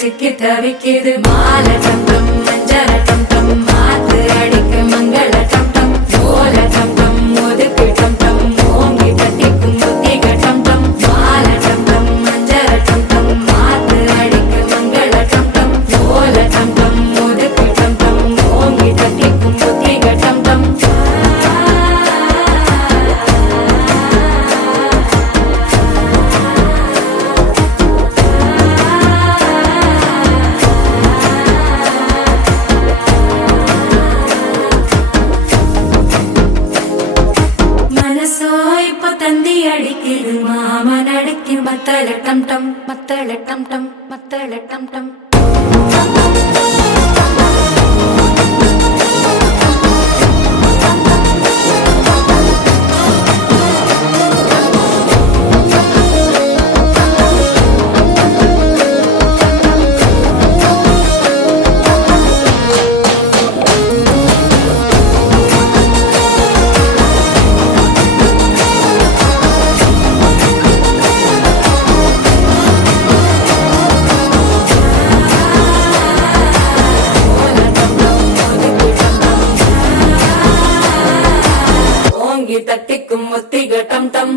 சிக்கி தவிக்குது மாலை டம் டம் மஞ்சள டம் டம் மாத்து அடிக்க மங்கள டம் டம் ஓல டம் டம் ஒதுக்கு டம் டம் ஓங்கி தட்டிக்கும் புத்திக டம் டம் மாலை டம் டம் மஞ்சள டம் டம் மாத்து அடிக்க மங்கள டம் டம் ஓல டம் டம் ஒதுக்கு டம் டம் ஓங்கி தட்டிக்கும் புத்திக டம் டம் அடிக்குது மாமன் அடிக்கு மத்தள டம் டம் மத்தள டம் டம் மத்தள டம் டம் தட்டிக்கும் முத்திக டம் டம்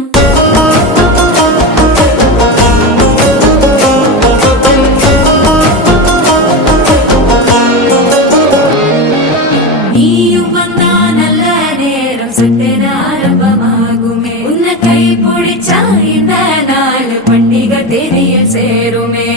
நீயும் வந்தா நல்ல நேரம் சட்டென ஆரம்பமாகுமே உன்னை கை பிடிச்சா இந்த நாள் பண்டிகை தேதியில் சேருமே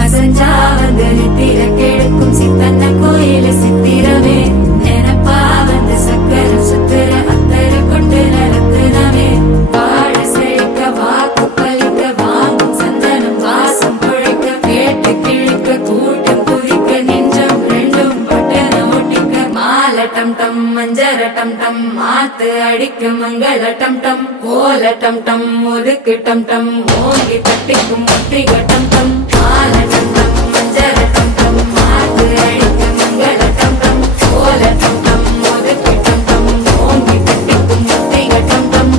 அசஞ்சா வந்து நித்திர கெடுக்கும் சித்தன்ன கோயில சித்திரமே நினைப்பா வந்து சக்கரம் சுத்துற அத்தர கொண்டு நடத்துனவே வாழ செழிக்க வாக்கு பலிக்க வாங்கும் சந்தனம் வாசம் பொழைக்க கேட்டு கிழிக்க கூட்டம் குதிக்க நெஞ்சம் ரெண்டும் பட்டன ஒட்டிக்க மாலை டம் டம் மஞ்சர டம் டம் மாத்து அடிக்க மங்கள டம் டம் ஓல டம் டம் ஒதுக்கு டம் டம் ஓங்கி தட்டிக்கும் முத்திக டம் டம் மாலை டம் டம் மஞ்சர டம் டம் மாத்து அடிக்க மங்கள டம் டம் ஓல டம் டம் ஒதுக்கு டம் டம் ஓங்கி தட்டிக்கும் முத்திக டம் டம்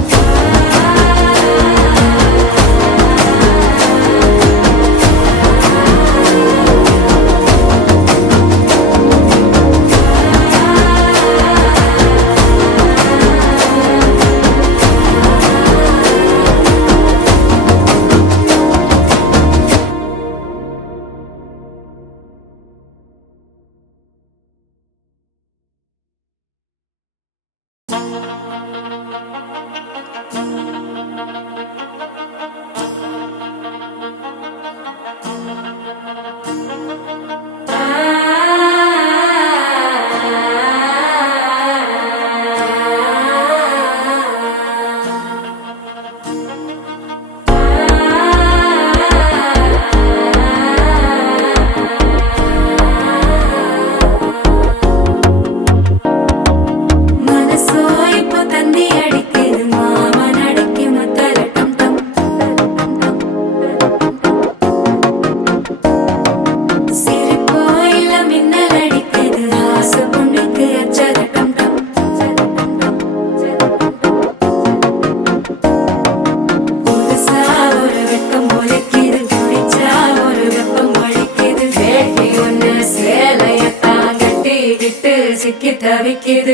சிக்கி தவிக்குது